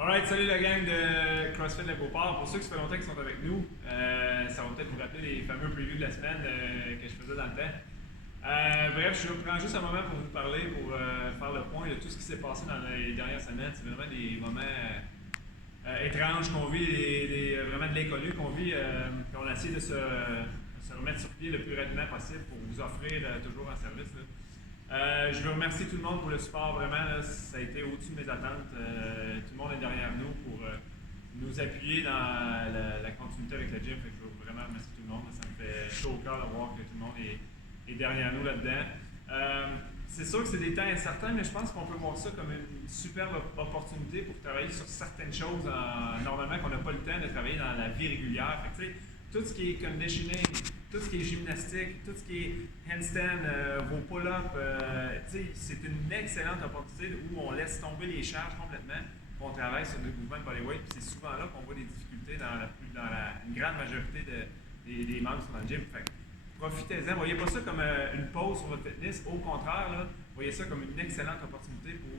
Alright, salut la gang de CrossFit Léopard. Pour ceux qui ça fait longtemps qu'ils sont avec nous, ça va peut-être vous rappeler les fameux previews de la semaine que je faisais dans le temps. Bref, je prends juste un moment pour vous parler, pour faire le point de tout ce qui s'est passé dans les dernières semaines. C'est vraiment des moments étranges qu'on vit, vraiment de l'inconnu qu'on vit, qu'on a essayé de se remettre sur pied le plus rapidement possible pour vous offrir toujours un service. Je veux remercier tout le monde pour le support, vraiment, là, ça a été au-dessus de mes attentes. Tout le monde est derrière nous pour nous appuyer dans la continuité avec le gym. Fait que je veux vraiment remercier tout le monde. Ça me fait chaud au cœur de voir que tout le monde est derrière nous là-dedans. C'est sûr que c'est des temps incertains, mais je pense qu'on peut voir ça comme une superbe opportunité pour travailler sur certaines choses normalement qu'on n'a pas le temps de travailler dans la vie régulière. Fait que, tout ce qui est conditioning, tout ce qui est gymnastique, tout ce qui est handstand, vos pull-ups, c'est une excellente opportunité où on laisse tomber les charges complètement, puis on travaille sur le mouvement de bodyweight. Puis c'est souvent là qu'on voit des difficultés dans une grande majorité des membres dans le gym. Fait que profitez-en. Voyez pas ça comme une pause sur votre fitness. Au contraire, là, voyez ça comme une excellente opportunité pour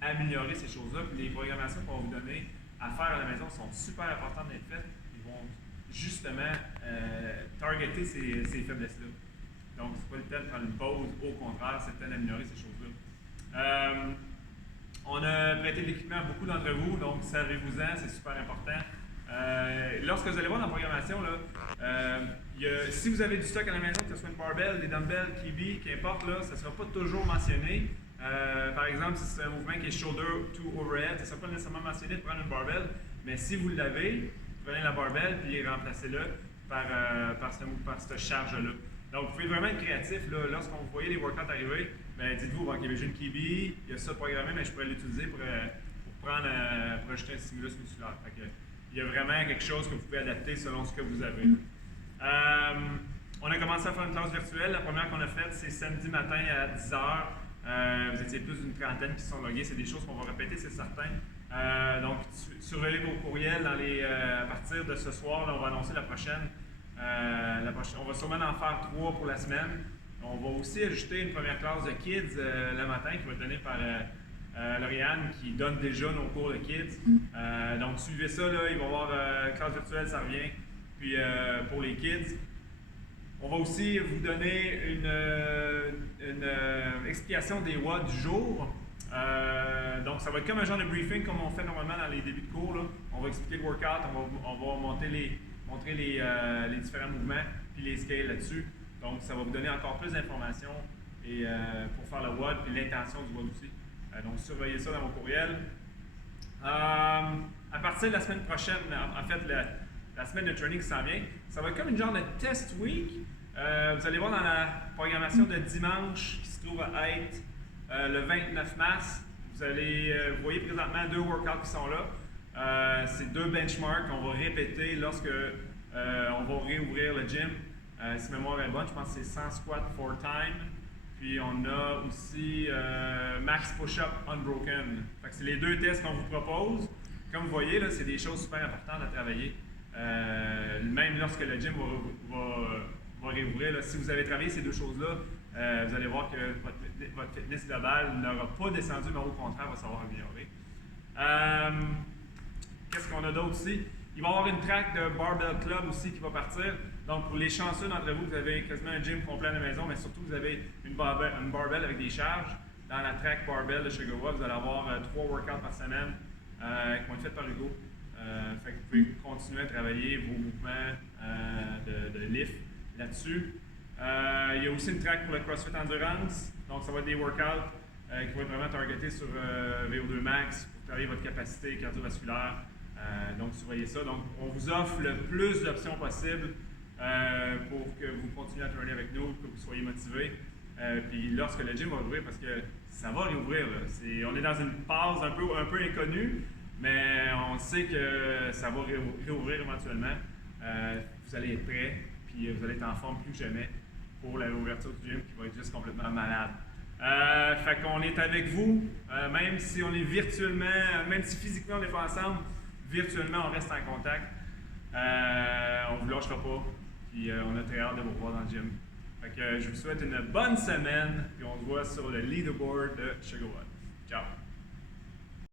améliorer ces choses-là. Puis les programmations qu'on va vous donner à faire à la maison sont super importantes d'être faites. Ils vont justement targeter ces faiblesses-là. Donc, c'est pas le temps de prendre une pause, au contraire, c'est le temps d'améliorer ces choses-là. On a prêté de l'équipement à beaucoup d'entre vous, donc servez-vous-en, c'est super important. Lorsque vous allez voir dans la programmation, là, si vous avez du stock à la maison, que ce soit une barbell, des dumbbells, kiwi, qu'importe, là, ça ne sera pas toujours mentionné. Par exemple, si c'est un mouvement qui est shoulder to overhead, ça ne sera pas nécessairement mentionné de prendre une barbell, mais si vous l'avez, prenez la barbell et remplacez-le par cette charge-là. Donc, vous pouvez vraiment être créatif. Lorsqu'on vous voyez les workouts arriver, dites-vous, OK, j'ai une kiwi, il y a ça programmé, mais je pourrais l'utiliser pour ajouter un stimulus musculaire. Il y a vraiment quelque chose que vous pouvez adapter selon ce que vous avez. On a commencé à faire une classe virtuelle. La première qu'on a faite, c'est samedi matin à 10h. Vous étiez plus d'une trentaine qui sont logués. C'est des choses qu'on va répéter, c'est certain. Donc, surveillez vos courriels à partir de ce soir. Là, on va annoncer la prochaine. On va sûrement en faire 3 pour la semaine. On va aussi ajouter une première classe de kids le matin qui va être donnée par Lauriane qui donne déjà nos cours de kids. Donc, suivez ça. Là, il va y avoir classe virtuelle, ça revient. Puis, pour les kids, on va aussi vous donner une explication des watts du jour. Donc, ça va être comme un genre de briefing comme on fait normalement dans les débuts de cours. Là. On va expliquer le workout, on va montrer les différents mouvements puis les scales là-dessus. Donc, ça va vous donner encore plus d'informations pour faire le WOD puis l'intention du WOD aussi. Donc, surveillez ça dans vos courriels. À partir de la semaine prochaine, en fait, la semaine de training qui s'en vient, ça va être comme une genre de test week. Vous allez voir dans la programmation de dimanche qui se trouve à être le 29 mars, vous voyez présentement 2 workouts qui sont là. C'est 2 benchmarks qu'on va répéter lorsque on va réouvrir le gym. Si ma mémoire est bonne, je pense que c'est 100 squats 4 time. Puis on a aussi max push-up unbroken. C'est les 2 tests qu'on vous propose. Comme vous voyez, là, c'est des choses super importantes à travailler. Même lorsque le gym va réouvrir, là, si vous avez travaillé ces 2 choses-là, vous allez voir que votre fitness global n'aura pas descendu, mais au contraire, va savoir améliorer. Qu'est-ce qu'on a d'autre aussi? Il va y avoir une track de Barbell Club aussi qui va partir. Donc, pour les chanceux d'entre vous, vous avez quasiment un gym complet à la maison, mais surtout, vous avez une barbell avec des charges. Dans la track Barbell de chez GoWa, vous allez avoir 3 workouts par semaine qui vont être faits par Hugo. Fait que vous pouvez continuer à travailler vos mouvements de lift là-dessus. Il y a aussi une track pour le CrossFit Endurance. Donc, ça va être des workouts qui vont être vraiment targetés sur VO2 max pour travailler votre capacité cardiovasculaire. Donc, surveillez ça. Donc, on vous offre le plus d'options possibles pour que vous continuiez à travailler avec nous, que vous soyez motivés. Puis, lorsque le gym va rouvrir, parce que ça va réouvrir, on est dans une phase un peu inconnue, mais on sait que ça va réouvrir éventuellement. Vous allez être prêts, puis vous allez être en forme plus que jamais pour la réouverture du gym qui va être juste complètement malade. Fait qu'on est avec vous, même si on est virtuellement, même si physiquement on n'est pas ensemble, virtuellement on reste en contact. On ne vous lâchera pas, puis on a très hâte de vous voir dans le gym. Fait que je vous souhaite une bonne semaine, puis on se voit sur le leaderboard de Sugar One. Ciao!